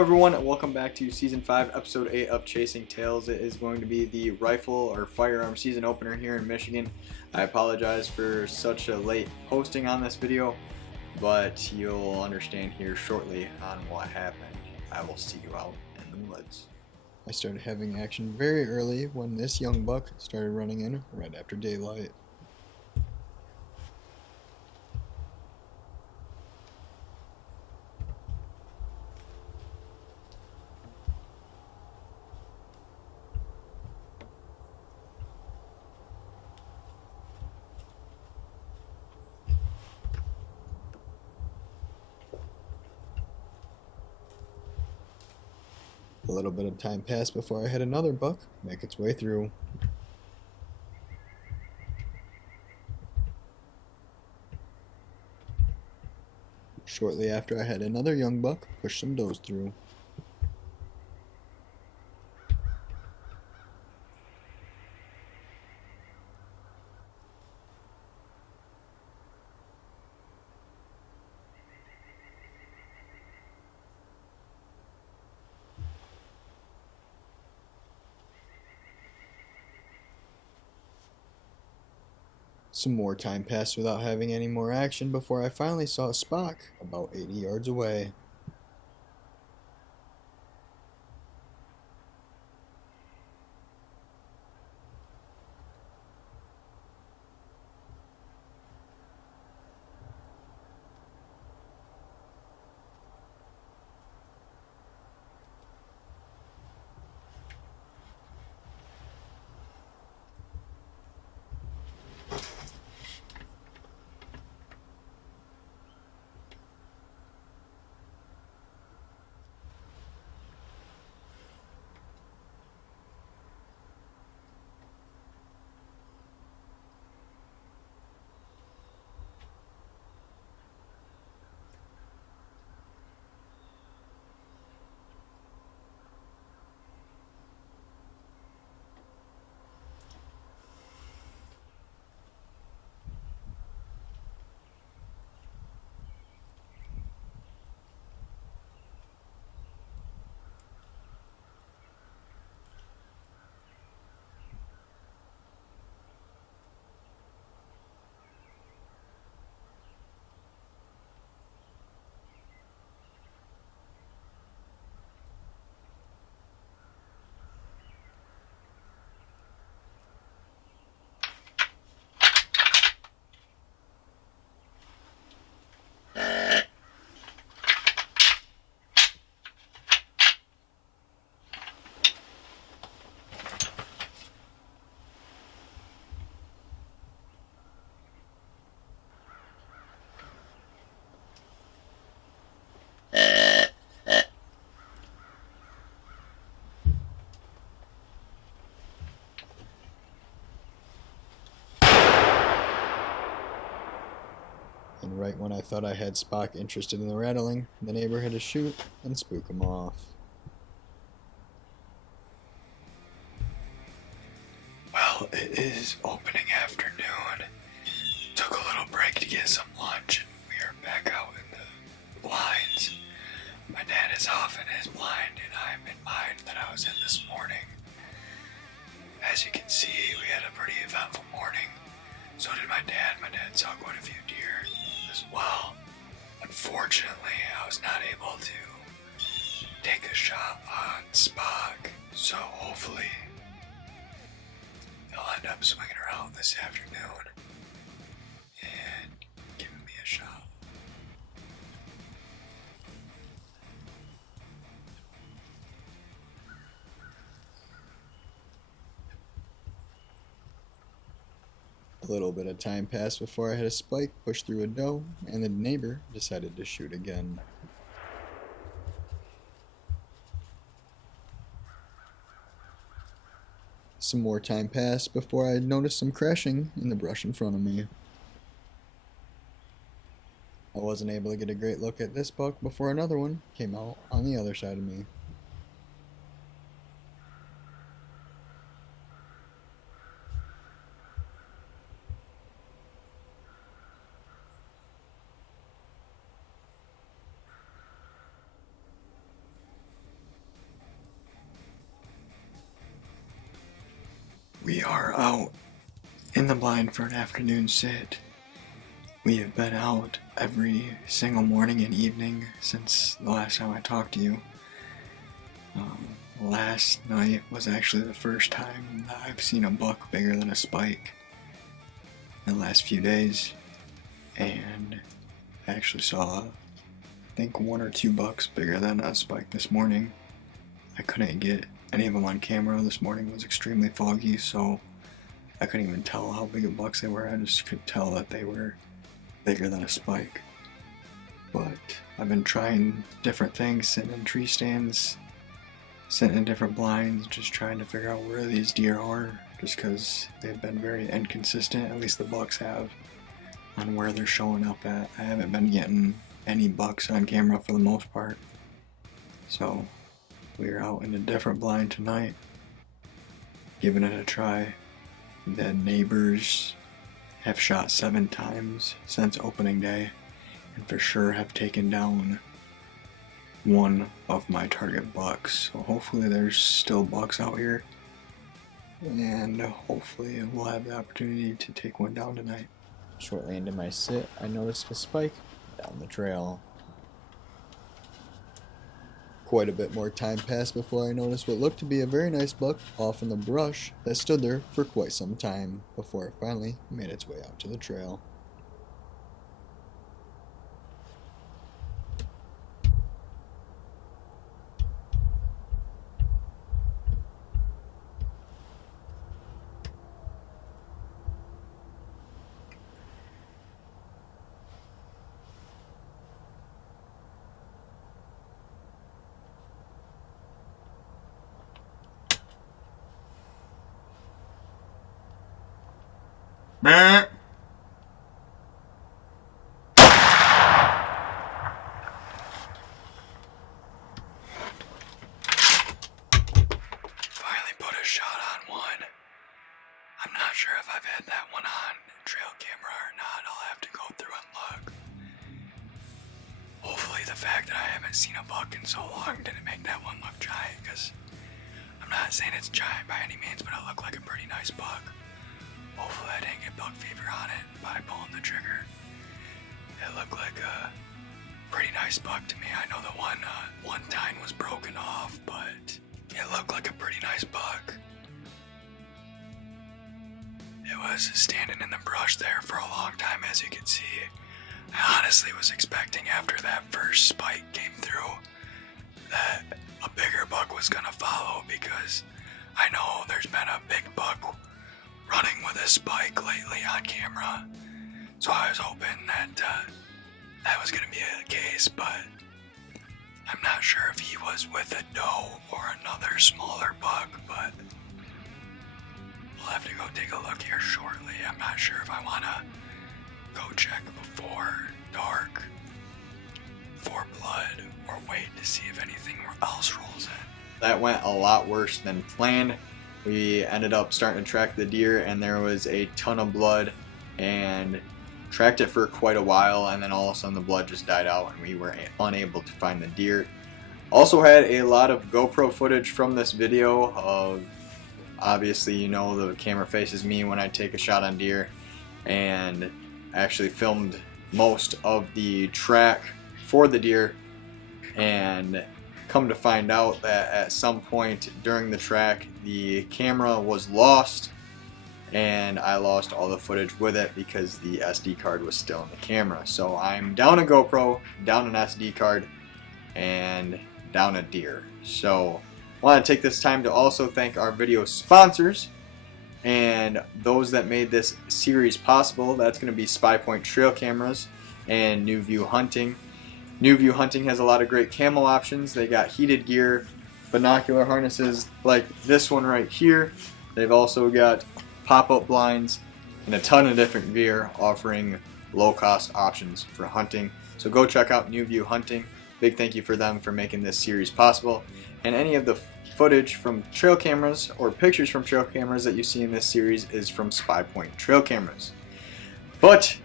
Hello everyone, and welcome back to Season 5, Episode 8 of Chasing Tails. It is going to be the rifle or firearm season opener here in Michigan. I apologize for such a late posting on this video, but you'll understand here shortly on what happened. I will see you out in the woods. I started having action very early when this young buck started running in right after daylight. A little bit of time passed before I had another buck make its way through. Shortly after, I had another young buck push some does through. Some more time passed without having any more action before I finally saw a Spock about 80 yards away. And right when I thought I had Spock interested in the rattling, the neighbor had to shoot and spook him off. Well, it is opening afternoon. Took a little break to get some lunch, and we are back out in the blinds. My dad is off in his blind, and I'm in mine that I was in this morning. As you can see, we had a pretty eventful morning. So did my dad. My dad saw quite a few deer as well. Unfortunately, I was not able to take a shot on Spock, so hopefully he'll end up swinging around this afternoon and giving me a shot. A little bit of time passed before I had a spike push through a doe, and the neighbor decided to shoot again. Some more time passed before I noticed some crashing in the brush in front of me. I wasn't able to get a great look at this buck before another one came out on the other side of me. We are out in the blind for an afternoon sit. We have been out every single morning and evening since the last time I talked to you. Last night was actually the first time that I've seen a buck bigger than a spike in the last few days, and I actually saw, I think, 1 or 2 bucks bigger than a spike this morning. I couldn't get any of them on camera. This morning was extremely foggy, so I couldn't even tell how big of bucks they were. I just could tell that they were bigger than a spike. But I've been trying different things, sitting in tree stands, sitting in different blinds, just trying to figure out where these deer are, just because they've been very inconsistent, at least the bucks have, on where they're showing up at. I haven't been getting any bucks on camera for the most part. So we're out in a different blind tonight, giving it a try. The neighbors have shot 7 times since opening day, and for sure have taken down one of my target bucks. So hopefully there's still bucks out here, and hopefully we'll have the opportunity to take one down tonight. Shortly into my sit, I noticed a spike down the trail. Quite a bit more time passed before I noticed what looked to be a very nice buck off in the brush that stood there for quite some time before it finally made its way out to the trail. Finally put a shot on one. I'm not sure if I've had that one on trail camera or not. I'll have to go through and look. Hopefully the fact that I haven't seen a buck in so long didn't make that one look giant, because I'm not saying it's giant by any means, but it looked like a pretty nice buck. Hopefully I didn't get buck fever on it by pulling the trigger. It looked like a pretty nice buck to me. I know the one tine was broken off, but it looked like a pretty nice buck. It was standing in the brush there for a long time, as you can see. I honestly was expecting after that first spike came through that a bigger buck was gonna follow, because I know there's been a big buck running with a spike lately on camera. So I was hoping that that was gonna be the case, but I'm not sure if he was with a doe or another smaller buck, but we'll have to go take a look here shortly. I'm not sure if I wanna go check before dark for blood, or wait to see if anything else rolls in. That went a lot worse than planned. We ended up starting to track the deer, and there was a ton of blood, and tracked it for quite a while, and then all of a sudden the blood just died out and we were unable to find the deer. Also had a lot of GoPro footage from this video of, obviously, you know, the camera faces me when I take a shot on deer, and actually filmed most of the track for the deer, and come to find out that at some point during the track the camera was lost, and I lost all the footage with it because the SD card was still in the camera. So I'm down a GoPro, down an SD card, and down a deer. So I want to take this time to also thank our video sponsors and those that made this series possible. That's going to be SPYPOINT Trail Cameras and New View Hunting. New View Hunting has a lot of great camo options. They got heated gear, binocular harnesses like this one right here. They've also got pop-up blinds and a ton of different gear, offering low-cost options for hunting. So go check out New View Hunting. Big thank you for them for making this series possible. And any of the footage from trail cameras or pictures from trail cameras that you see in this series is from SPYPOINT Trail Cameras. But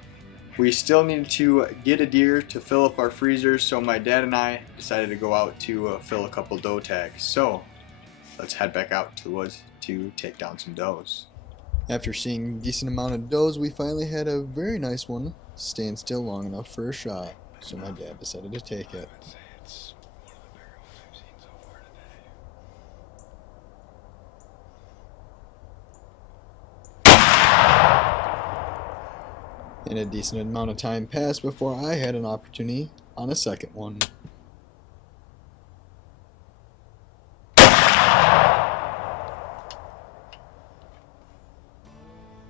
we still need to get a deer to fill up our freezers, so my dad and I decided to go out to fill a couple doe tags. So let's head back out to the woods to take down some does. After seeing a decent amount of does, we finally had a very nice one stand still long enough for a shot, so my dad decided to take it. I'd say it's one of the bigger ones we've seen so far today. And a decent amount of time passed before I had an opportunity on a second one.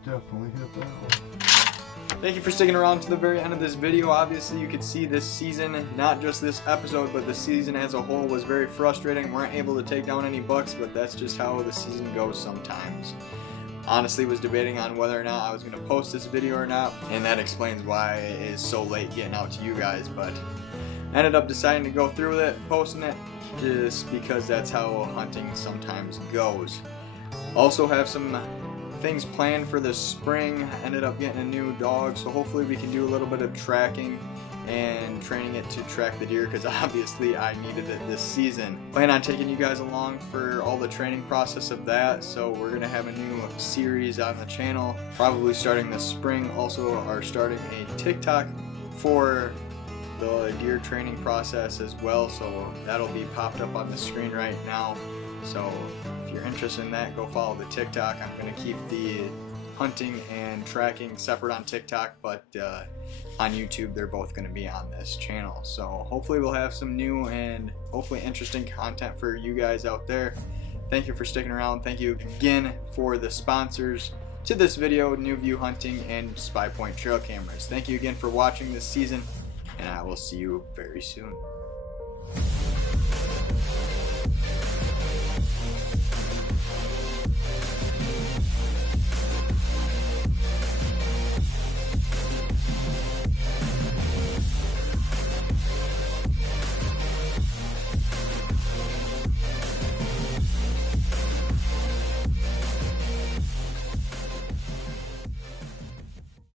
Definitely hit that one. Thank you for sticking around to the very end of this video. Obviously, you could see this season, not just this episode, but the season as a whole was very frustrating. We weren't able to take down any bucks, but that's just how the season goes sometimes. Honestly, was debating on whether or not I was going to post this video or not, and that explains why it is so late getting out to you guys, but I ended up deciding to go through with it, posting it, just because that's how hunting sometimes goes. Also have some things planned for the spring. Ended up getting a new dog, so hopefully we can do a little bit of tracking and training it to track the deer, because obviously I needed it this season. Plan on taking you guys along for all the training process of that, so we're gonna have a new series on the channel probably starting this spring. Also are starting a TikTok for the deer training process as well, so that'll be popped up on the screen right now. So if you're interested in that, go follow the TikTok. I'm going to keep the hunting and tracking separate on TikTok, but on YouTube they're both going to be on this channel. So hopefully we'll have some new and hopefully interesting content for you guys out there. Thank you for sticking around. Thank you again for the sponsors to this video, New View Hunting and SPYPOINT Trail Cameras. Thank you again for watching this season, and I will see you very soon.